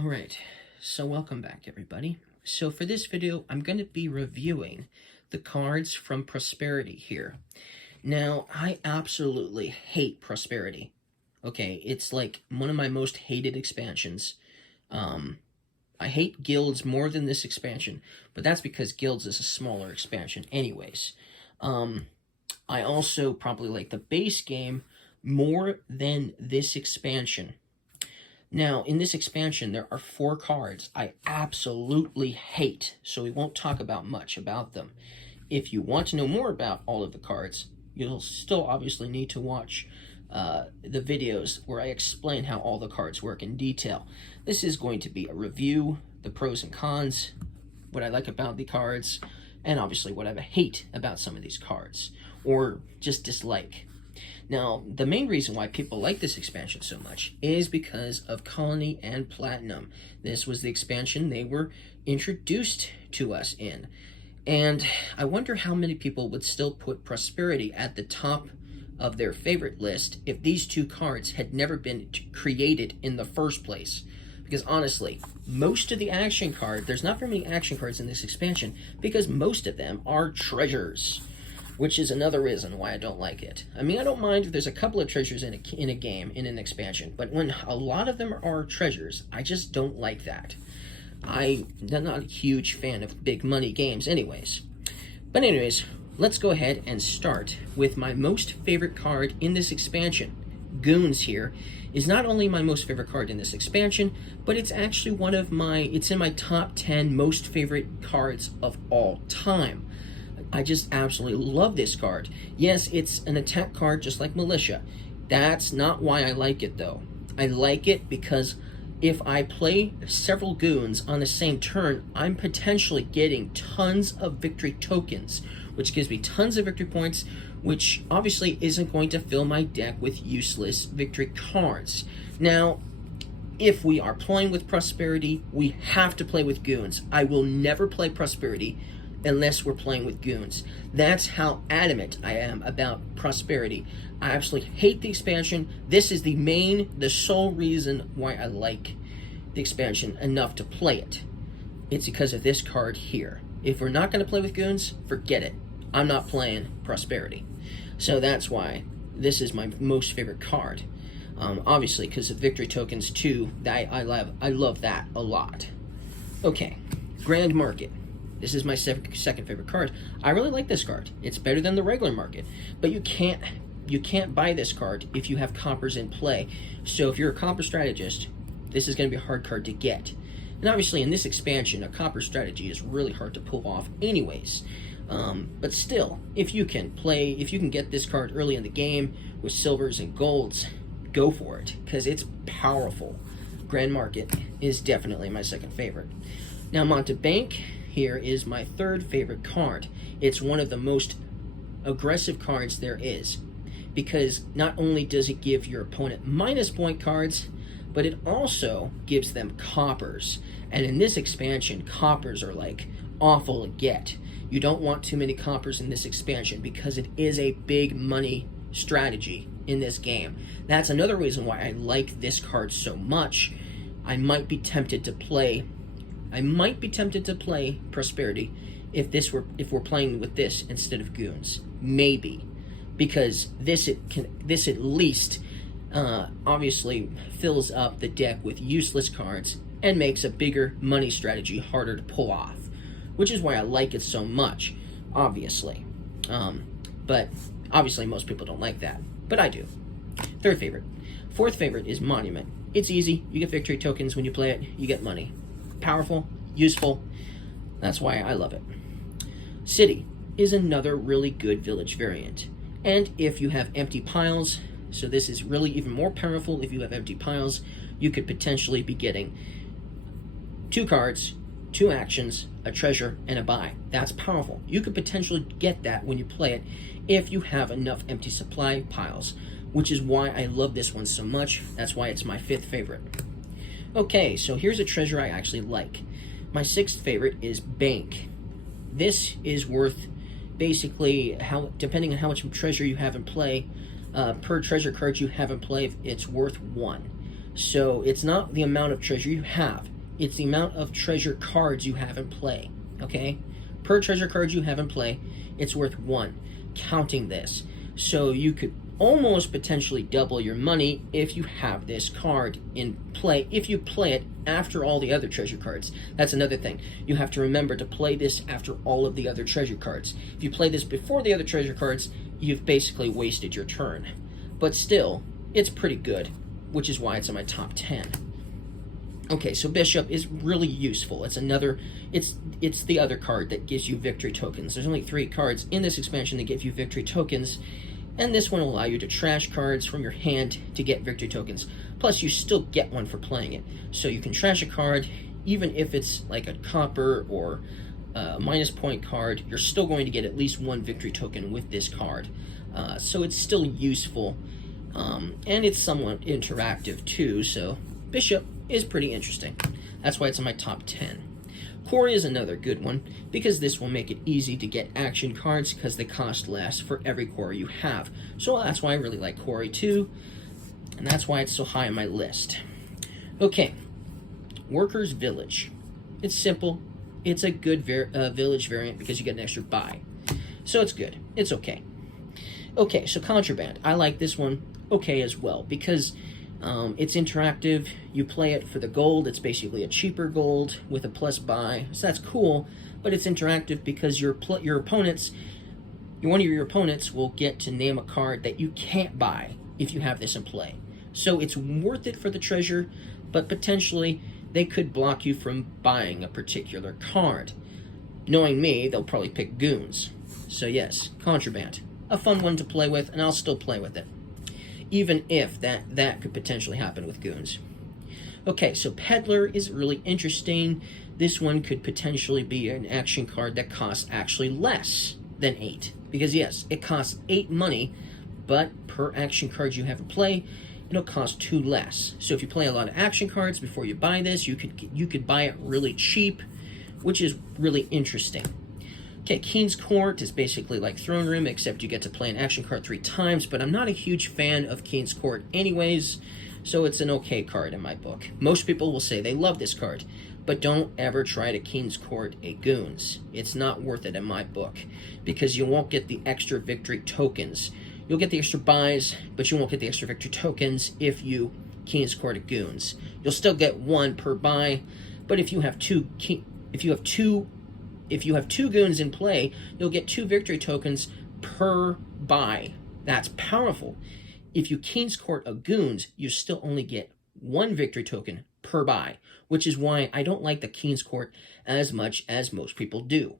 Alright, so welcome back everybody. So for this video, I'm going to be reviewing the cards from Prosperity here. Now, I absolutely hate Prosperity. Okay, it's like one of my most hated expansions. I hate Guilds more than this expansion, but that's because Guilds is a smaller expansion anyways. I also probably like the base game more than this expansion. Now, in this expansion, there are 4 cards I absolutely hate, so we won't talk about much about them. If you want to know more about all of the cards, you'll still obviously need to watch the videos where I explain how all the cards work in detail. This is going to be a review, the pros and cons, what I like about the cards, and obviously what I hate about some of these cards, or just dislike. Now, the main reason why people like this expansion so much is because of Colony and Platinum. This was the expansion they were introduced to us in. And I wonder how many people would still put Prosperity at the top of their favorite list if these 2 cards had never been created in the first place. Because honestly, most of the action cards, there's not very many action cards in this expansion because most of them are treasures, which is another reason why I don't like it. I mean, I don't mind if there's a couple of treasures in a game, in an expansion, but when a lot of them are treasures, I just don't like that. I'm not a huge fan of big money games anyways. But anyways, let's go ahead and start with my most favorite card in this expansion. Goons here is not only my most favorite card in this expansion, but it's actually it's in my top 10 most favorite cards of all time. I just absolutely love this card. Yes, it's an attack card just like Militia. That's not why I like it though. I like it because if I play several goons on the same turn, I'm potentially getting tons of victory tokens, which gives me tons of victory points, which obviously isn't going to fill my deck with useless victory cards. Now, if we are playing with Prosperity, we have to play with goons. I will never play Prosperity unless we're playing with goons. That's how adamant I am about Prosperity. I absolutely hate the expansion. This is the sole reason why I like the expansion enough to play it. It's because of this card here. If we're not going to play with goons, forget it. I'm not playing Prosperity. So that's why this is my most favorite card. Obviously, because of victory tokens too, I love that a lot. Okay, Grand Market. This is my second favorite card. I really like this card. It's better than the regular market, but you can't buy this card if you have coppers in play. So if you're a copper strategist, this is going to be a hard card to get. And obviously in this expansion, a copper strategy is really hard to pull off anyways. But still, if you can get this card early in the game with silvers and golds, go for it, because it's powerful. Grand Market is definitely my second favorite. Now Montebank here is my third favorite card. It's one of the most aggressive cards there is, because not only does it give your opponent minus point cards, but it also gives them coppers. And in this expansion, coppers are like awful to get. You don't want too many coppers in this expansion because it is a big money strategy in this game. That's another reason why I like this card so much. I might be tempted to play Prosperity if we're playing with this instead of goons. Maybe, because this at least obviously fills up the deck with useless cards and makes a bigger money strategy harder to pull off, which is why I like it so much, obviously. But obviously most people don't like that, but I do. Third favorite. Fourth favorite is Monument. It's easy. You get victory tokens when you play it. You get money. Powerful, useful. That's why I love it. City is another really good village variant. And if you have empty piles, so this is really even more powerful if you have empty piles, you could potentially be getting 2 cards, 2 actions, a treasure, and a buy. That's powerful. You could potentially get that when you play it if you have enough empty supply piles, which is why I love this one so much. That's why it's my 5th favorite. Okay, so here's a treasure I actually like. My 6th favorite is Bank. This is worth basically, depending on how much treasure you have in play, per treasure card you have in play, it's worth 1. So it's not the amount of treasure you have, it's the amount of treasure cards you have in play, okay? Per treasure card you have in play, it's worth 1, counting this. So you could almost potentially double your money if you have this card in play, if you play it after all the other treasure cards. That's another thing. You have to remember to play this after all of the other treasure cards. If you play this before the other treasure cards, you've basically wasted your turn. But still, it's pretty good, which is why it's in my top 10. Okay, so Bishop is really useful. It's the other card that gives you victory tokens. There's only 3 cards in this expansion that give you victory tokens, and this one will allow you to trash cards from your hand to get victory tokens. Plus, you still get one for playing it. So you can trash a card, even if it's like a copper or a minus point card, you're still going to get at least 1 victory token with this card. So it's still useful, and it's somewhat interactive too, so Bishop is pretty interesting. That's why it's in my top 10. Quarry is another good one, because this will make it easy to get action cards because they cost less for every quarry you have. So that's why I really like Quarry too, and that's why it's so high on my list. Okay, Workers' Village. It's simple. It's a good village variant because you get an extra buy. So it's good. It's okay. Okay, so Contraband. I like this one okay as well because it's interactive. You play it for the gold. It's basically a cheaper gold with a plus buy. So that's cool, but it's interactive because your opponents, one of your opponents will get to name a card that you can't buy if you have this in play. So it's worth it for the treasure, but potentially they could block you from buying a particular card. Knowing me, they'll probably pick Goons. So yes, Contraband. A fun one to play with, and I'll still play with it. Even if that could potentially happen with Goons. Okay, so Peddler is really interesting. This one could potentially be an action card that costs actually less than 8. Because yes, it costs 8 money, but per action card you have in play, it'll cost 2 less. So if you play a lot of action cards before you buy this, you could buy it really cheap, which is really interesting. Okay, King's Court is basically like Throne Room, except you get to play an action card 3 times, but I'm not a huge fan of King's Court anyways, so it's an okay card in my book. Most people will say they love this card, but don't ever try to King's Court a Goons. It's not worth it in my book, because you won't get the extra victory tokens. You'll get the extra buys, but you won't get the extra victory tokens if you King's Court a Goons. You'll still get 1 per buy, but if you have two Goons in play, you'll get 2 victory tokens per buy. That's powerful. If you King's Court a Goons, you still only get 1 victory token per buy, which is why I don't like the King's Court as much as most people do.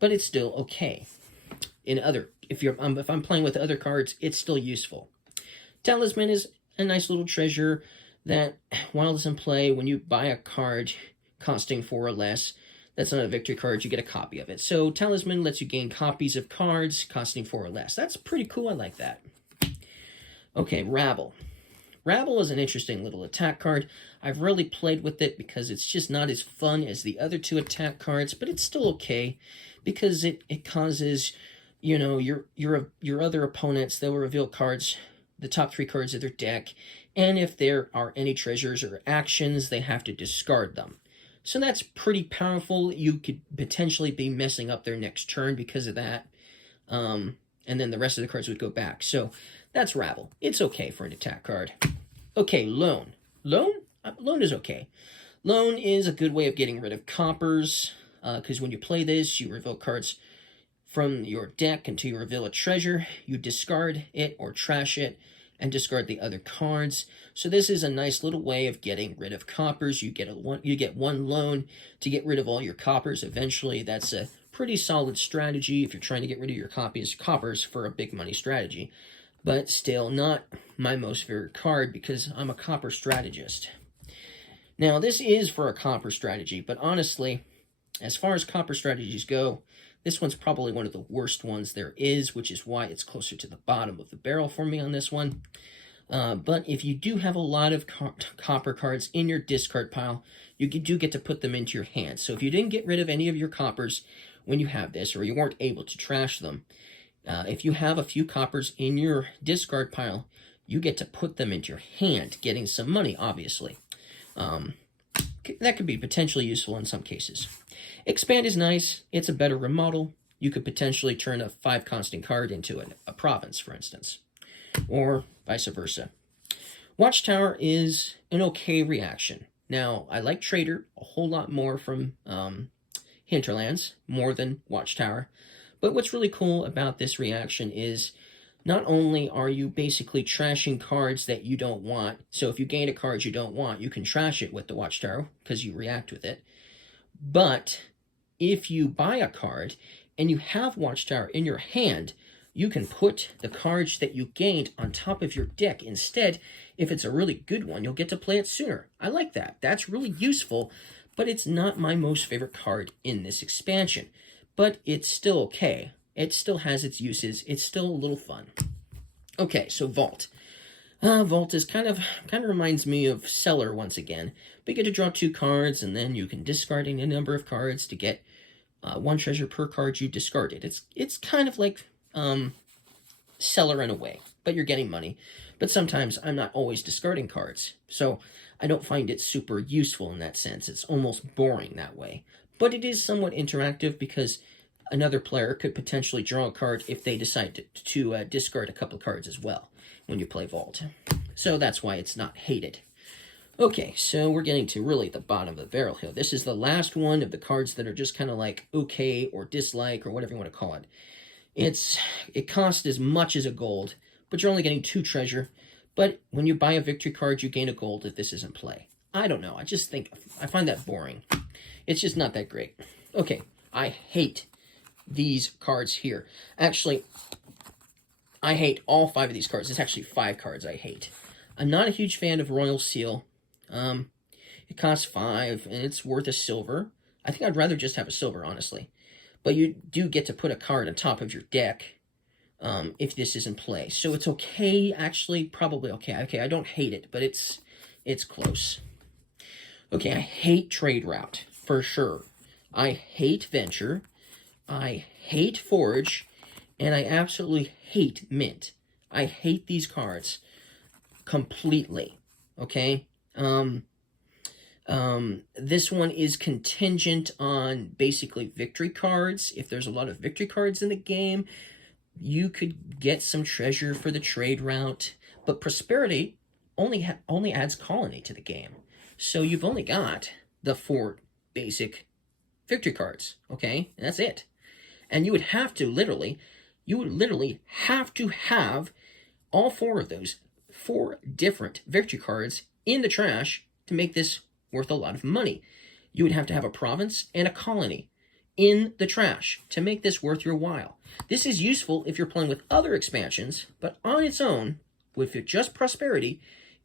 But it's still okay. If I'm playing with other cards, it's still useful. Talisman is a nice little treasure that, while it's in play, when you buy a card costing 4 or less, that's not a victory card, you get a copy of it. So Talisman lets you gain copies of cards costing 4 or less. That's pretty cool, I like that. Okay, Rabble. Rabble is an interesting little attack card. I've really played with it because it's just not as fun as the other 2 attack cards, but it's still okay because it causes, you know, your other opponents, they'll reveal cards, the top 3 cards of their deck, and if there are any treasures or actions, they have to discard them. So that's pretty powerful. You could potentially be messing up their next turn because of that. And then the rest of the cards would go back. So that's Rabble. It's okay for an attack card. Okay, Loan. Loan is okay. Loan is a good way of getting rid of coppers. Because when you play this, you reveal cards from your deck until you reveal a treasure. You discard it or trash it and discard the other cards. So this is a nice little way of getting rid of coppers. You get 1 loan to get rid of all your coppers eventually. That's a pretty solid strategy if you're trying to get rid of your coppers for a big money strategy. But still not my most favorite card because I'm a copper strategist. Now this is for a copper strategy, but honestly, as far as copper strategies go, this one's probably one of the worst ones there is, which is why it's closer to the bottom of the barrel for me on this one. But if you do have a lot of copper cards in your discard pile, you do get to put them into your hand. So if you didn't get rid of any of your coppers when you have this, or you weren't able to trash them, if you have a few coppers in your discard pile, you get to put them into your hand, getting some money, obviously. That could be potentially useful in some cases. Expand is nice. It's a better remodel. You could potentially turn a 5 constant card into a province, for instance, or vice versa. Watchtower is an okay reaction. Now, I like Trader a whole lot more from Hinterlands, more than Watchtower. But what's really cool about this reaction is not only are you basically trashing cards that you don't want, so if you gain a card you don't want, you can trash it with the Watchtower because you react with it. But if you buy a card and you have Watchtower in your hand, you can put the cards that you gained on top of your deck. Instead, if it's a really good one, you'll get to play it sooner. I like that. That's really useful, but it's not my most favorite card in this expansion. But it's still okay. It still has its uses. It's still a little fun. Okay, so Vault. Vault is kind of reminds me of Cellar once again. But you get to draw 2 cards, and then you can discard a number of cards to get 1 treasure per card you discarded. It's kind of like Cellar in a way, but you're getting money. But sometimes I'm not always discarding cards, so I don't find it super useful in that sense. It's almost boring that way. But it is somewhat interactive because another player could potentially draw a card if they decide to discard a couple of cards as well when you play Vault. So that's why it's not hated. Okay, so we're getting to really the bottom of the barrel here. This is the last one of the cards that are just kind of like okay or dislike or whatever you want to call it. It costs as much as a gold, but you're only getting 2 treasure. But when you buy a victory card, you gain a gold if this is in play. I don't know. I find that boring. It's just not that great. Okay, I hate these cards here. Actually, I hate all 5 of these cards. It's actually 5 cards I hate. I'm not a huge fan of Royal Seal. It costs 5, and it's worth a silver. I think I'd rather just have a silver, honestly. But you do get to put a card on top of your deck if this is in play. So it's okay, actually, probably okay. Okay, I don't hate it, but it's close. Okay, I hate Trade Route, for sure. I hate Venture. I hate Forge. And I absolutely hate Mint. I hate these cards completely. Okay? This one is contingent on basically victory cards. If there's a lot of victory cards in the game, you could get some treasure for the trade route. But Prosperity only adds colony to the game. So you've only got the 4 basic victory cards, okay? And that's it. And you would literally have to have all 4 of those 4 different victory cards in the trash to make this worth a lot of money. You would have to have a province and a colony in the trash to make this worth your while. This is useful if you're playing with other expansions, but on its own, with just Prosperity,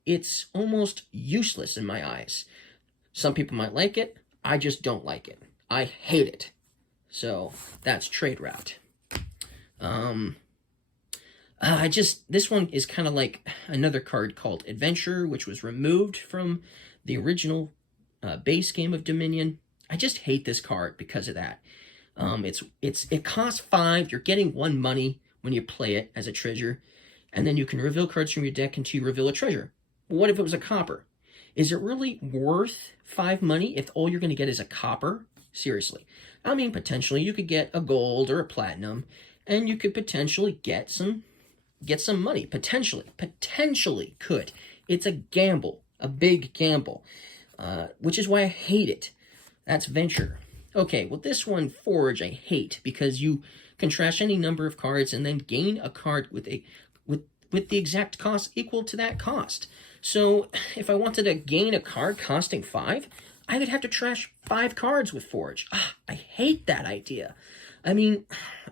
it's almost useless in my eyes. Some people might like it. I just don't like it. I hate it. So that's Trade Route. This one is kind of like another card called Adventure, which was removed from the original base game of Dominion. I just hate this card because of that. It costs 5. You're getting 1 money when you play it as a treasure, and then you can reveal cards from your deck until you reveal a treasure. But what if it was a copper? Is it really worth 5 money if all you're going to get is a copper? Seriously. I mean, potentially you could get a gold or a platinum, and you could potentially get some money. Potentially could. It's a gamble, a big gamble, which is why I hate it. That's Venture. Okay, well this one, Forge, I hate because you can trash any number of cards and then gain a card with the exact cost equal to that cost. So if I wanted to gain a card costing 5, I would have to trash 5 cards with Forge. I hate that idea. I mean,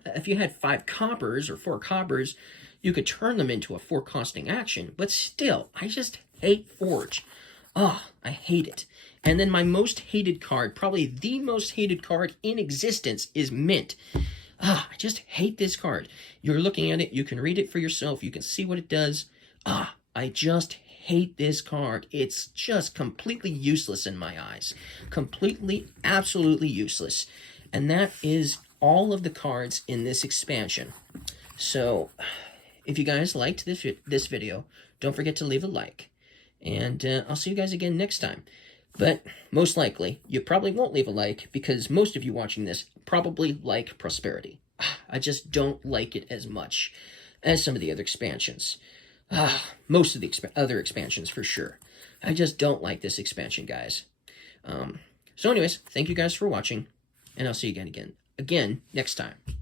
if you had 5 coppers or 4 coppers, you could turn them into a 4 costing action, but still, I just hate Forge. I hate it. And then my most hated card, probably the most hated card in existence, is Mint. I just hate this card. You're looking at it, you can read it for yourself, you can see what it does. I just hate this card. It's just completely useless in my eyes. Completely, absolutely useless. And that is all of the cards in this expansion. So, if you guys liked this video, don't forget to leave a like. And I'll see you guys again next time. But most likely, you probably won't leave a like because most of you watching this probably like Prosperity. I just don't like it as much as some of the other expansions. Most of the other expansions for sure. I just don't like this expansion, guys. So anyways, thank you guys for watching, and I'll see you again next time.